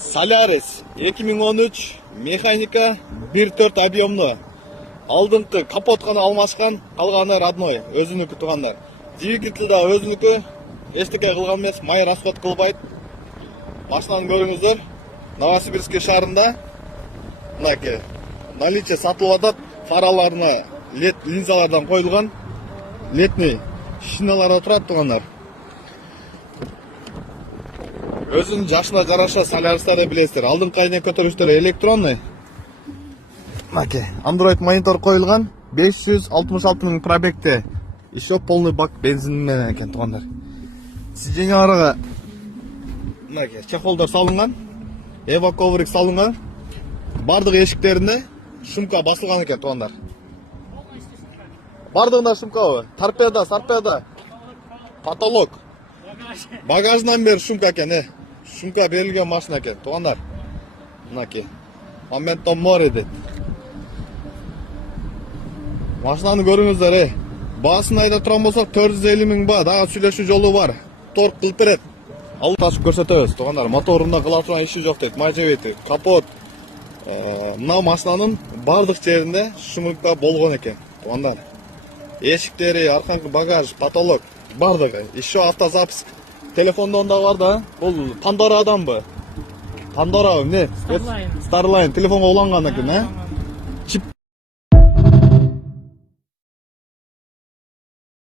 Solaris 2013 mexanika 1.4 объемлы. Алдыңкы капот гана алмашкан, калганы родной, өзүнүкү туугандар. Двигатель да өзүнүкү, эчтеке кылган эмес, май расход кылбайт. Машинаны көрүңүздөр. Новосибирск шаарында мынакей наличие сатылып атат. Фараларына лед линзалардан коюлган. Летний шиналарда турат туугандар. Өзүнүн жашына жараша Солярist'та билесиздер. Алдыңкы айнек көтөрүштөр электронный. Мынакей Android монитор коюлган. 566 000 пробегте. Еще полный бак бензин менен экен туугандар. Сиденьяларга мынакей чехолдор салынган. Эва коврик салынган. Бардык эшиктерине шумка басылган экен туугандар. Бардыгында шумкабы. Торпеда, сарпеда. Потолок. Багаждан бери шумка экен, Шумка берилген машина экен туугандар. Мынакей. Моментом море дейт. Машинаны көрүңүздөр, Баасын айда турган болсок 450 000 ба, дагы сүйлөшүү жолу бар. Торг кылып берет. Ал ташып көрсөтөбүз туугандар. Моторунда кыла турган иши жок дейт. Май жебейт. Капот. Мына машинанын бардык жеринде шумка болгон экен туугандар. Эшиктери, арканкы багаж, потолок бардыгы. Еще автозапись. Телефондон да бар да. Бул Пандораданбы? Пандора эмне? Starline. Телефонго уланган экен, Чип